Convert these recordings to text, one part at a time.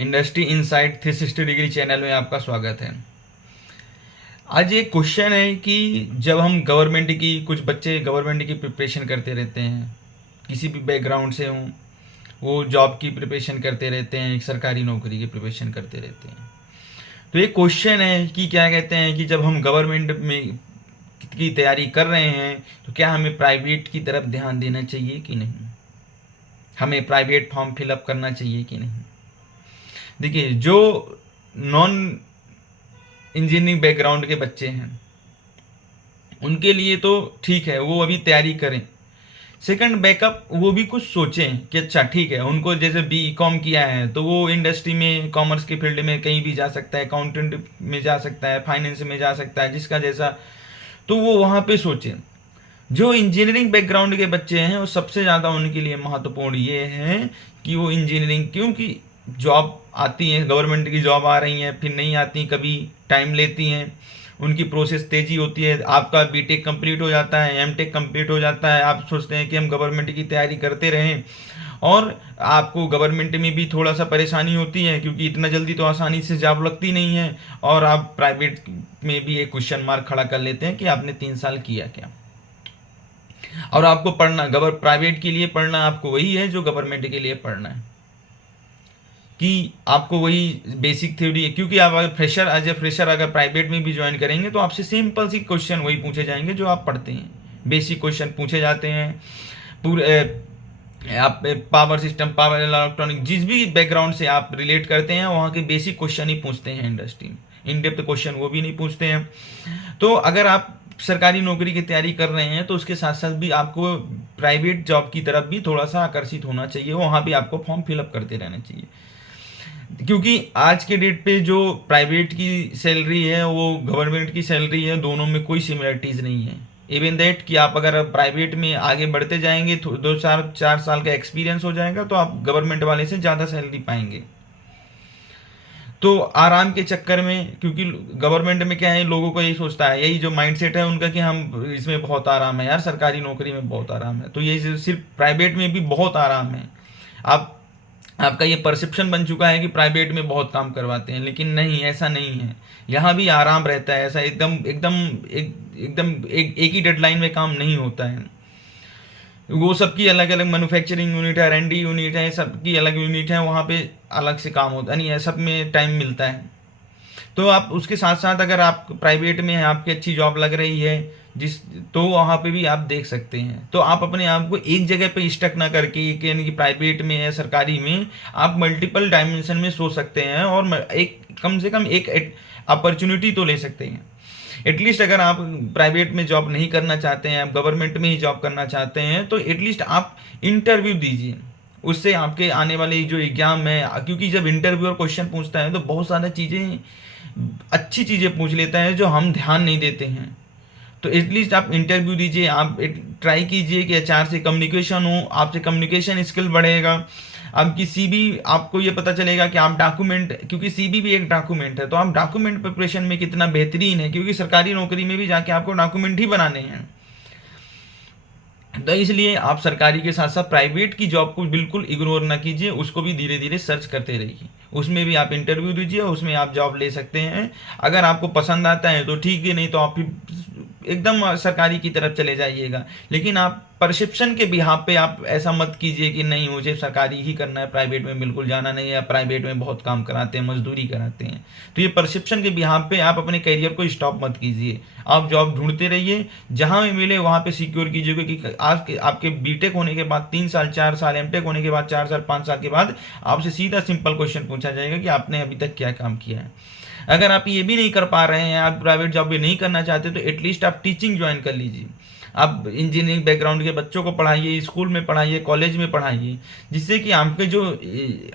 Industry insight 360 degree channel में आपका स्वागत है। आज एक क्वेश्चन है कि जब हम कुछ बच्चे गवर्नमेंट की प्रिपरेशन करते रहते हैं, किसी भी बैकग्राउंड से हों, वो जॉब की प्रिपरेशन करते रहते हैं, एक सरकारी नौकरी की प्रिपरेशन करते रहते हैं। तो ये क्वेश्चन है कि क्या कहते हैं कि जब हम गवर्नमेंट में की तैयारी कर रहे हैं तो क्या हमें प्राइवेट की तरफ ध्यान देना चाहिए कि नहीं, हमें प्राइवेट फॉर्म फिलअप करना चाहिए कि नहीं। देखिए, जो नॉन इंजीनियरिंग बैकग्राउंड के बच्चे हैं उनके लिए तो ठीक है, वो अभी तैयारी करें। सेकंड बैकअप वो भी कुछ सोचें कि अच्छा ठीक है, उनको जैसे बीकॉम किया है तो वो इंडस्ट्री में कॉमर्स के फील्ड में कहीं भी जा सकता है, अकाउंटेंट में जा सकता है, फाइनेंस में जा सकता है, जिसका जैसा, तो वो वहाँ पे सोचें। जो इंजीनियरिंग बैकग्राउंड के बच्चे हैं वो सबसे ज़्यादा उनके लिए महत्वपूर्ण ये है कि वो इंजीनियरिंग, क्योंकि जॉब आती हैं, गवर्नमेंट की जॉब आ रही हैं, फिर नहीं आती, कभी टाइम लेती हैं, उनकी प्रोसेस तेज़ी होती है। आपका बीटेक कंप्लीट हो जाता है, एमटेक कंप्लीट हो जाता है, आप सोचते हैं कि हम गवर्नमेंट की तैयारी करते रहें, और आपको गवर्नमेंट में भी थोड़ा सा परेशानी होती है क्योंकि इतना जल्दी तो आसानी से जॉब लगती नहीं है, और आप प्राइवेट में भी एक क्वेश्चन मार्क खड़ा कर लेते हैं कि आपने 3 साल किया क्या। और आपको पढ़ना प्राइवेट के लिए पढ़ना आपको वही है जो गवर्नमेंट के लिए पढ़ना है, कि आपको वही बेसिक थ्योरी है। क्योंकि आप अगर एज ए फ्रेशर अगर प्राइवेट में भी ज्वाइन करेंगे तो आपसे सिंपल सी क्वेश्चन वही पूछे जाएंगे जो आप पढ़ते हैं, बेसिक क्वेश्चन पूछे जाते हैं। पूरे आप पावर सिस्टम, पावर इलेक्ट्रॉनिक, जिस भी बैकग्राउंड से आप रिलेट करते हैं वहाँ के बेसिक क्वेश्चन ही पूछते हैं इंडस्ट्री में, इन डेप्थ क्वेश्चन वो भी नहीं पूछते हैं। तो अगर आप सरकारी नौकरी की तैयारी कर रहे हैं तो उसके साथ साथ भी आपको प्राइवेट जॉब की तरफ भी थोड़ा सा आकर्षित होना चाहिए, वहाँ भी आपको फॉर्म फिलअप करते रहना चाहिए। क्योंकि आज के डेट पे जो प्राइवेट की सैलरी है वो गवर्नमेंट की सैलरी है, दोनों में कोई सिमिलरिटीज़ नहीं है। इवन दैट कि आप अगर प्राइवेट में आगे बढ़ते जाएंगे, 2-4 साल का एक्सपीरियंस हो जाएगा तो आप गवर्नमेंट वाले से ज़्यादा सैलरी पाएंगे। तो आराम के चक्कर में, क्योंकि गवर्नमेंट में क्या है, लोगों को यही सोचता है, यही जो माइंडसेट है उनका कि हम इसमें बहुत आराम है यार, सरकारी नौकरी में बहुत आराम है, तो यही सिर्फ प्राइवेट में भी बहुत आराम है। आपका ये परसेप्शन बन चुका है कि प्राइवेट में बहुत काम करवाते हैं, लेकिन नहीं, ऐसा नहीं है। यहाँ भी आराम रहता है, ऐसा एकदम एक ही डेडलाइन में काम नहीं होता है। वो सबकी अलग अलग मैन्युफैक्चरिंग यूनिट है, R&D यूनिट है, सबकी अलग यूनिट है, वहाँ पे अलग से काम होता नहीं है, सब में टाइम मिलता है। तो आप उसके साथ साथ अगर आप प्राइवेट में हैं, आपकी अच्छी जॉब लग रही है तो वहाँ पे भी आप देख सकते हैं। तो आप अपने आप को एक जगह पे स्टक ना करके, यानी कि प्राइवेट में या सरकारी में, आप मल्टीपल डायमेंशन में सोच सकते हैं और एक कम से कम एक अपॉर्चुनिटी तो ले सकते हैं। एटलीस्ट अगर आप प्राइवेट में जॉब नहीं करना चाहते हैं, आप गवर्नमेंट में ही जॉब करना चाहते हैं, तो एटलीस्ट आप इंटरव्यू दीजिए। उससे आपके आने वाले जो एग्जाम है, क्योंकि जब इंटरव्यू और क्वेश्चन पूछता है तो बहुत सारी चीज़ें, अच्छी चीज़ें पूछ लेता है जो हम ध्यान नहीं देते हैं। तो एटलीस्ट आप इंटरव्यू दीजिए, आप ट्राई कीजिए कि HR से कम्युनिकेशन हो, आपसे कम्युनिकेशन स्किल बढ़ेगा, आपकी CV, आपको ये पता चलेगा कि आप डॉक्यूमेंट, क्योंकि CV भी एक डॉक्यूमेंट है, तो आप डॉक्यूमेंट प्रिपरेशन में कितना बेहतरीन है, क्योंकि सरकारी नौकरी में भी जाके आपको डॉक्यूमेंट ही बनाने हैं। तो इसलिए आप सरकारी के साथ साथ प्राइवेट की जॉब को बिल्कुल इग्नोर ना कीजिए, उसको भी धीरे धीरे सर्च करते रहिए, उसमें भी आप इंटरव्यू दीजिए, उसमें आप जॉब ले सकते हैं। अगर आपको पसंद आता है तो ठीक है, नहीं तो आप एकदम सरकारी की तरफ चले जाइएगा। लेकिन आप परसेप्शन के बिहाफ पे आप ऐसा मत कीजिए कि नहीं, मुझे सरकारी ही करना है, प्राइवेट में बिल्कुल जाना नहीं है, प्राइवेट में बहुत काम कराते हैं, मजदूरी कराते हैं। तो ये परसेप्शन के बिहाफ पे आप अपने करियर को स्टॉप मत कीजिए, आप जॉब ढूंढते रहिए, जहाँ भी मिले वहाँ पे सिक्योर कीजिए। क्योंकि आपके बीटेक होने के बाद 3 साल 4 साल, एमटेक होने के बाद 4 साल 5 साल के बाद आपसे सीधा सिंपल क्वेश्चन पूछा जाएगा कि आपने अभी तक क्या काम किया है। अगर आप ये भी नहीं कर पा रहे हैं, आप प्राइवेट जॉब भी नहीं करना चाहते, तो एटलीस्ट आप टीचिंग ज्वाइन कर लीजिए। आप इंजीनियरिंग बैकग्राउंड के बच्चों को पढ़ाइए, स्कूल में पढ़ाइए, कॉलेज में पढ़ाइए, जिससे कि आपके जो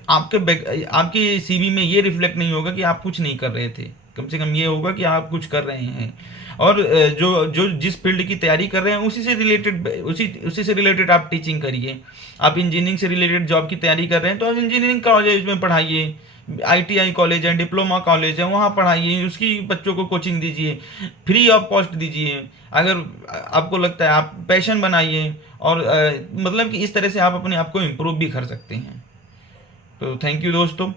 आपके CV में ये रिफ्लेक्ट नहीं होगा कि आप कुछ नहीं कर रहे थे, कम से कम ये होगा कि आप कुछ कर रहे हैं। और जो जिस फील्ड की तैयारी कर रहे हैं उसी से रिलेटेड आप टीचिंग करिए। आप इंजीनियरिंग से रिलेटेड जॉब की तैयारी कर रहे हैं तो आप इंजीनियरिंग कॉलेज में पढ़ाइए, ITI कॉलेज है, डिप्लोमा कॉलेज है, वहाँ पढ़ाइए, उसकी बच्चों को कोचिंग दीजिए, फ्री ऑफ कॉस्ट दीजिए। अगर आपको लगता है, आप पैशन बनाइए, और मतलब कि इस तरह से आप अपने आप को इम्प्रूव भी कर सकते हैं। तो थैंक यू दोस्तों।